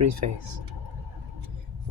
Preface.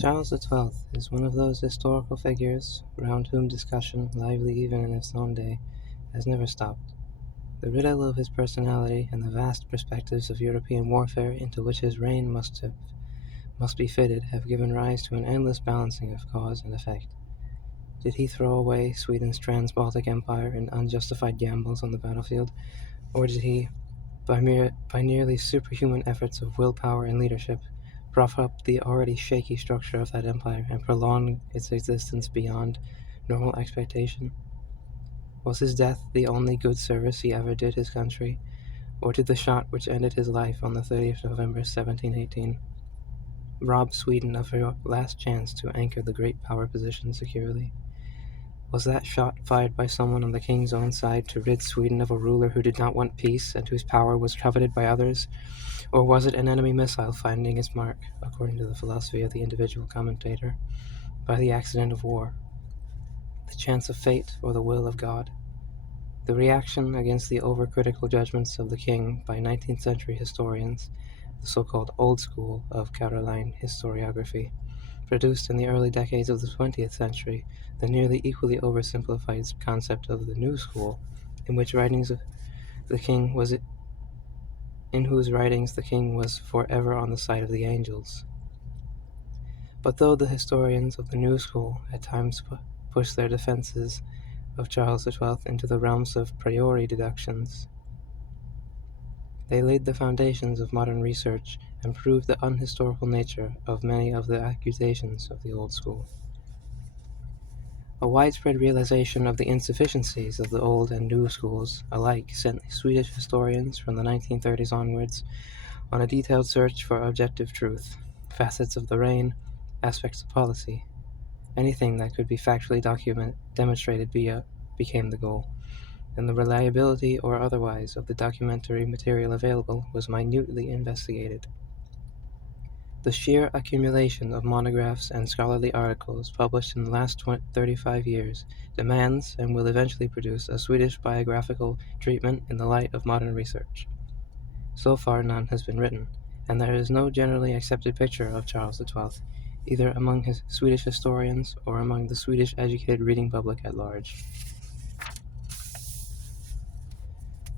Charles XII is one of those historical figures around whom discussion, lively even in its own day, has never stopped. The riddle of his personality and the vast perspectives of European warfare into which his reign must be fitted have given rise to an endless balancing of cause and effect. Did he throw away Sweden's trans-Baltic Empire in unjustified gambles on the battlefield, or did he, by nearly superhuman efforts of willpower and leadership, prop up the already shaky structure of that empire and prolong its existence beyond normal expectation? Was his death the only good service he ever did his country, or did the shot which ended his life on the 30th of November 1718 rob Sweden of her last chance to anchor the great power position securely? Was that shot fired by someone on the king's own side to rid Sweden of a ruler who did not want peace and whose power was coveted by others? Or was it an enemy missile finding its mark, according to the philosophy of the individual commentator, by the accident of war, the chance of fate, or the will of God? The reaction against the overcritical judgments of the king by 19th century historians, the so-called old school of Caroline historiography, produced in the early decades of the 20th century the nearly equally oversimplified concept of the new school, in whose writings the king was forever on the side of the angels. But though the historians of the new school at times pushed their defenses of Charles XII into the realms of priori deductions, they laid the foundations of modern research and proved the unhistorical nature of many of the accusations of the old school. A widespread realization of the insufficiencies of the old and new schools alike sent Swedish historians from the 1930s onwards on a detailed search for objective truth, facets of the reign, aspects of policy. Anything that could be factually demonstrated became the goal, and the reliability or otherwise of the documentary material available was minutely investigated. The sheer accumulation of monographs and scholarly articles published in the last 35 years demands and will eventually produce a Swedish biographical treatment in the light of modern research. So far none has been written, and there is no generally accepted picture of Charles XII, either among his Swedish historians or among the Swedish educated reading public at large.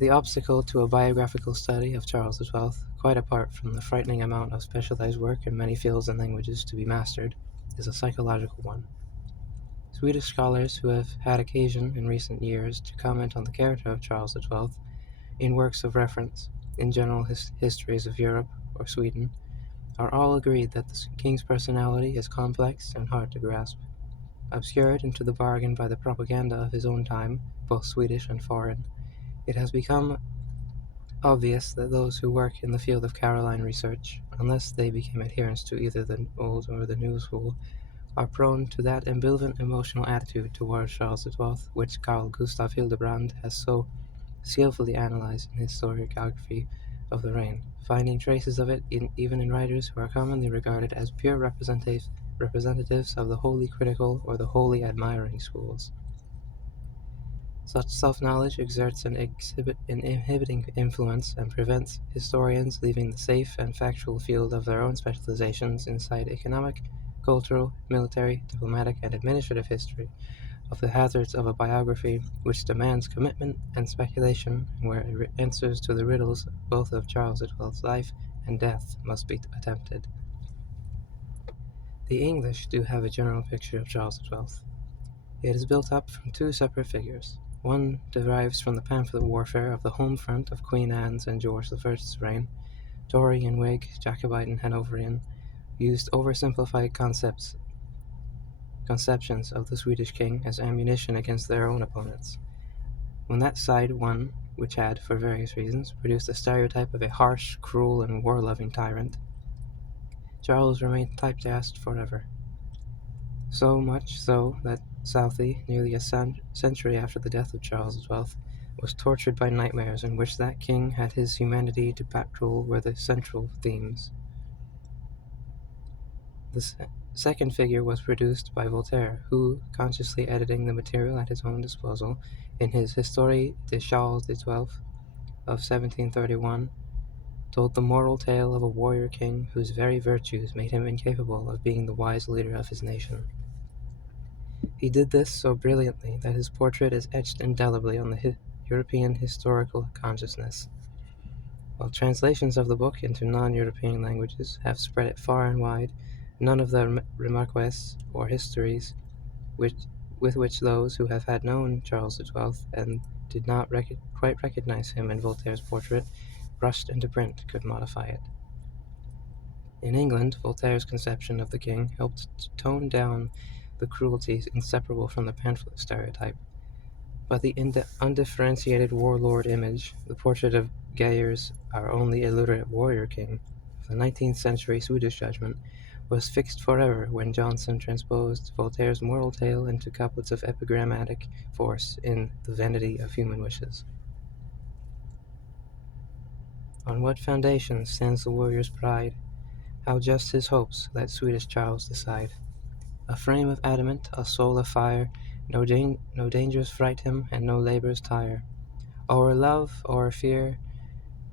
The obstacle to a biographical study of Charles XII, quite apart from the frightening amount of specialized work in many fields and languages to be mastered, is a psychological one. Swedish scholars who have had occasion in recent years to comment on the character of Charles XII in works of reference, in general histories of Europe or Sweden, are all agreed that the king's personality is complex and hard to grasp. Obscured into the bargain by the propaganda of his own time, both Swedish and foreign, it has become obvious that those who work in the field of Caroline research, unless they became adherents to either the old or the new school, are prone to that ambivalent emotional attitude towards Charles XII which Carl Gustav Hildebrand has so skillfully analyzed in his historiography of the reign, finding traces of it even in writers who are commonly regarded as pure representatives of the wholly critical or the wholly admiring schools. Such self-knowledge exerts an inhibiting influence and prevents historians leaving the safe and factual field of their own specializations inside economic, cultural, military, diplomatic, and administrative history of the hazards of a biography which demands commitment and speculation, and where answers to the riddles both of Charles XII's life and death must be attempted. The English do have a general picture of Charles XII. It is built up from two separate figures. One derives from the pamphlet warfare of the home front of Queen Anne's and George I's reign. Tory and Whig, Jacobite and Hanoverian, used oversimplified conceptions of the Swedish king as ammunition against their own opponents. When that side won, which had, for various reasons, produced a stereotype of a harsh, cruel, and war-loving tyrant, Charles remained typecast forever. So much so that Southey, nearly a century after the death of Charles XII, was tortured by nightmares in which that king had his humanity to patrol were the central themes. The second figure was produced by Voltaire, who, consciously editing the material at his own disposal, in his Histoire de Charles XII of 1731, told the moral tale of a warrior king whose very virtues made him incapable of being the wise leader of his nation. He did this so brilliantly that his portrait is etched indelibly on the European historical consciousness. While translations of the book into non-European languages have spread it far and wide, none of the remarques or histories with which those who have had known Charles XII and did not quite recognize him in Voltaire's portrait rushed into print could modify it. In England, Voltaire's conception of the king helped to tone down the cruelties inseparable from the pamphlet stereotype. But the undifferentiated warlord image, the portrait of Geyer's Our Only Illiterate Warrior King, of the 19th century Swedish judgment, was fixed forever when Johnson transposed Voltaire's moral tale into couplets of epigrammatic force in The Vanity of Human Wishes. On what foundation stands the warrior's pride? How just his hopes, let Swedish Charles decide. A frame of adamant, a soul of fire, no dangers fright him, and no labors tire. O'er love, o'er fear,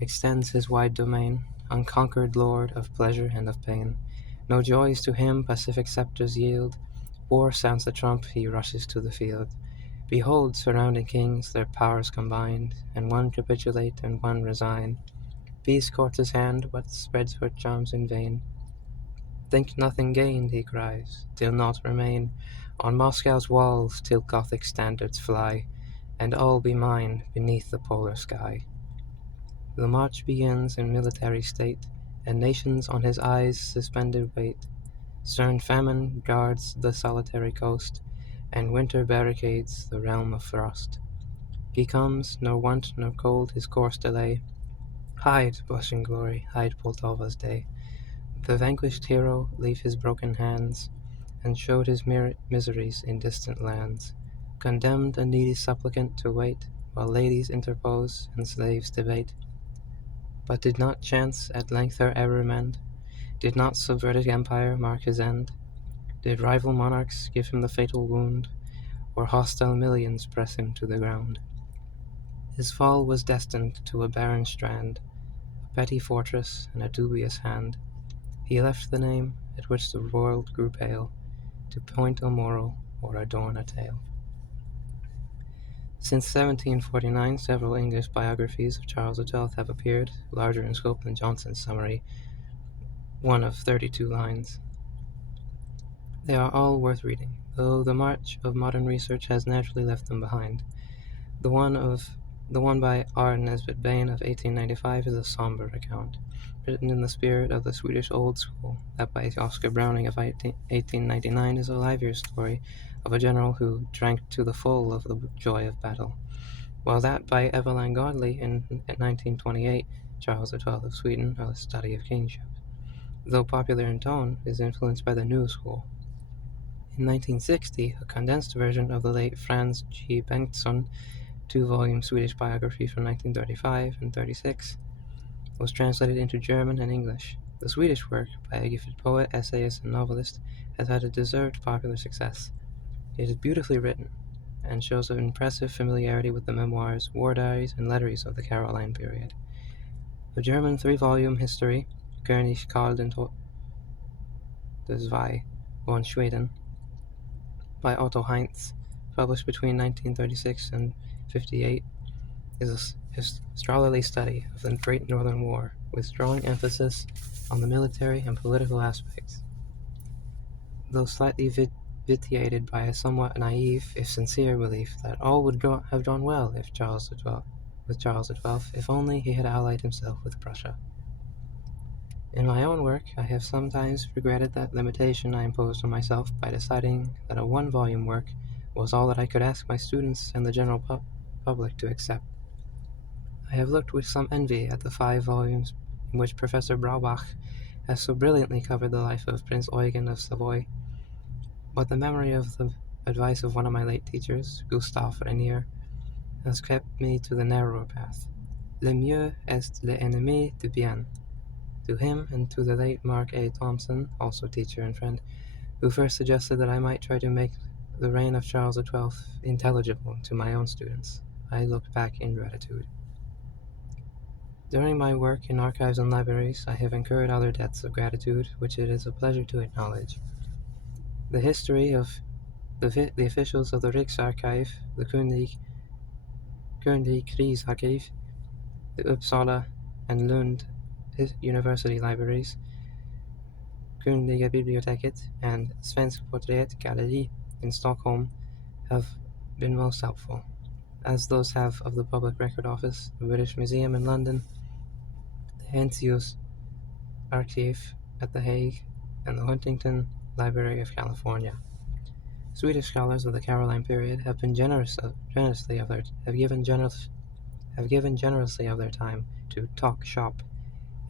extends his wide domain, unconquered lord of pleasure and of pain. No joys to him pacific scepters yield. War sounds the trump, he rushes to the field. Behold, surrounding kings, their powers combined, and one capitulate and one resign. Peace courts his hand, but spreads her charms in vain. Think nothing gained, he cries, till naught remain on Moscow's walls, till Gothic standards fly, and all be mine beneath the polar sky. The march begins in military state, and nations on his eyes suspended wait. Stern famine guards the solitary coast, and winter barricades the realm of frost. He comes, nor want nor cold his course delay. Hide, blushing glory, hide Poltava's day. The vanquished hero leave his broken hands, and showed his miseries in distant lands. Condemned a needy supplicant to wait, while ladies interpose and slaves debate. But did not chance at length her error mend? Did not subverted empire mark his end? Did rival monarchs give him the fatal wound, or hostile millions press him to the ground? His fall was destined to a barren strand, a petty fortress and a dubious hand. He left the name at which the world grew pale, to point a moral or adorn a tale. Since 1749, several English biographies of Charles XII have appeared, larger in scope than Johnson's summary, one of 32 lines. They are all worth reading, though the march of modern research has naturally left them behind. The one by R. Nesbit Bain of 1895 is a somber account, written in the spirit of the Swedish old school. That by Oscar Browning of 1899 is a livelier story of a general who drank to the full of the joy of battle, while that by Evelyn Godley in 1928, Charles XII of Sweden, a study of kingship, though popular in tone, is influenced by the new school. In 1960, a condensed version of the late Frans G. Bengtsson 2-volume Swedish biography from 1935 and 36 was translated into German and English. The Swedish work, by a gifted poet, essayist, and novelist, has had a deserved popular success. It is beautifully written, and shows an impressive familiarity with the memoirs, war diaries, and letters of the Caroline period. The German 3-volume history, König Karl II von Schweden, by Otto Heinz, published between 1936 and 58, is a scholarly study of the Great Northern War, with strong emphasis on the military and political aspects. Though slightly vitiated by a somewhat naive, if sincere, belief that all would have gone well with Charles XII, if only he had allied himself with Prussia. In my own work, I have sometimes regretted that limitation I imposed on myself by deciding that a 1-volume work was all that I could ask my students and the general public to accept. I have looked with some envy at the 5 volumes in which Professor Braubach has so brilliantly covered the life of Prince Eugen of Savoy, but the memory of the advice of one of my late teachers, Gustave Renier, has kept me to the narrower path. Le mieux est l'ennemi du bien. To him, and to the late Mark A. Thompson, also teacher and friend, who first suggested that I might try to make the reign of Charles XII intelligible to my own students, I look back in gratitude. During my work in archives and libraries, I have incurred other debts of gratitude, which it is a pleasure to acknowledge. The history of the officials of the Riksarkiv, the Kunglig Krigsarkiv, the Uppsala and Lund University Libraries, Kungliga biblioteket, and Svensk Porträttgalleri in Stockholm have been most helpful, as those have of the Public Record Office, the British Museum in London, the Heinsius Archive at The Hague, and the Huntington Library of California. Swedish scholars of the Caroline period have given generously of their time to talk shop,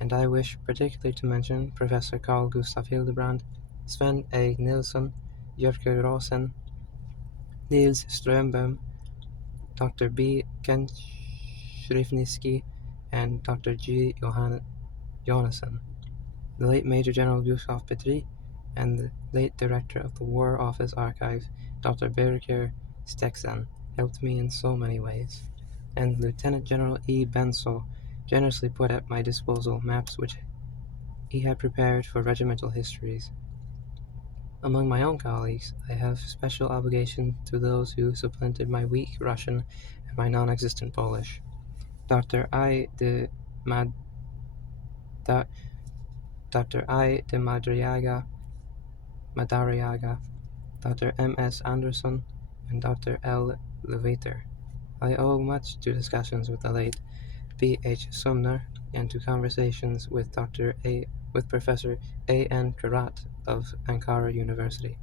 and I wish particularly to mention Professor Carl Gustav Hildebrand, Sven A. Nilsson, Jörke Rosen, Niels Strömbom, Dr. B. Kent Shrivnitsky, and Dr. G. Johannesson, the late Major General Gustav Petri, and the late Director of the War Office Archive, Dr. Birger Stexen, helped me in so many ways, and Lieutenant General E. Benso generously put at my disposal maps which he had prepared for regimental histories. Among my own colleagues, I have special obligation to those who supplanted my weak Russian and my non-existent Polish. Dr. I. de Madariaga, Dr. M. S. Anderson, and Dr. L. Levater. I owe much to discussions with the late B. H. Sumner and to conversations with Professor A. N. Karat of Ankara University.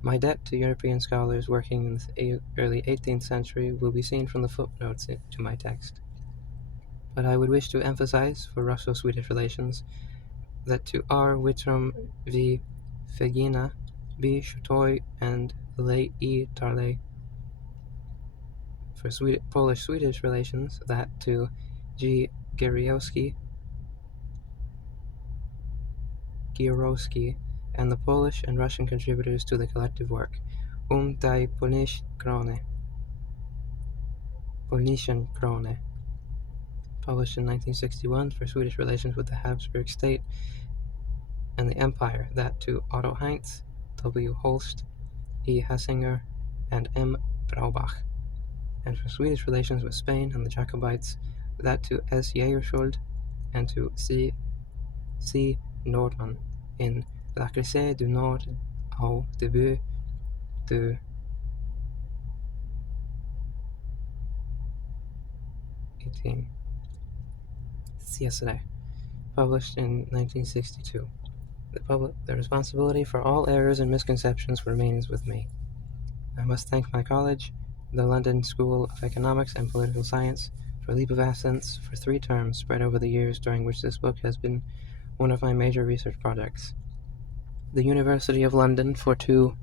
My debt to European scholars working in the early 18th century will be seen from the footnotes to my text. But I would wish to emphasize, for Russo-Swedish relations, that to R. Wittrom V. Fegina, B. Shutoy, and the late E. Tarley. For Polish-Swedish relations, that to G. Gierowski, and the Polish and Russian contributors to the collective work, Die Polnischen Krone, published in 1961 for Swedish relations with the Habsburg state and the Empire, that to Otto Heinz, W. Holst, E. Hessinger, and M. Braubach, and for Swedish relations with Spain and the Jacobites, that to S. Jägerskiöld and to C. Nordman in La Crise du Nord au début de 18 yesterday, published in 1962. The responsibility for all errors and misconceptions remains with me. I must thank my college, the London School of Economics and Political Science, for leave of absence for 3 terms spread over the years during which this book has been one of my major research projects. The University of London for 2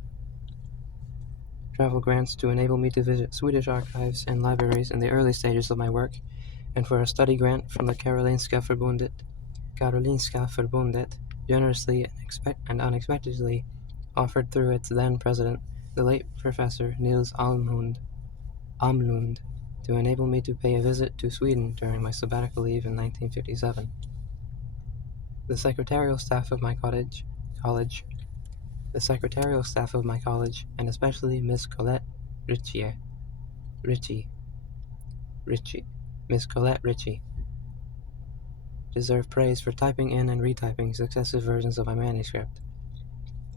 travel grants to enable me to visit Swedish archives and libraries in the early stages of my work, and for a study grant from the Karolinska Förbundet, generously and unexpectedly offered through its then president, the late Professor Nils Almlund, to enable me to pay a visit to Sweden during my sabbatical leave in 1957. The secretarial staff of my college, and especially Miss Colette Ritchie, deserve praise for typing in and retyping successive versions of my manuscript.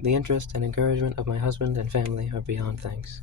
The interest and encouragement of my husband and family are beyond thanks.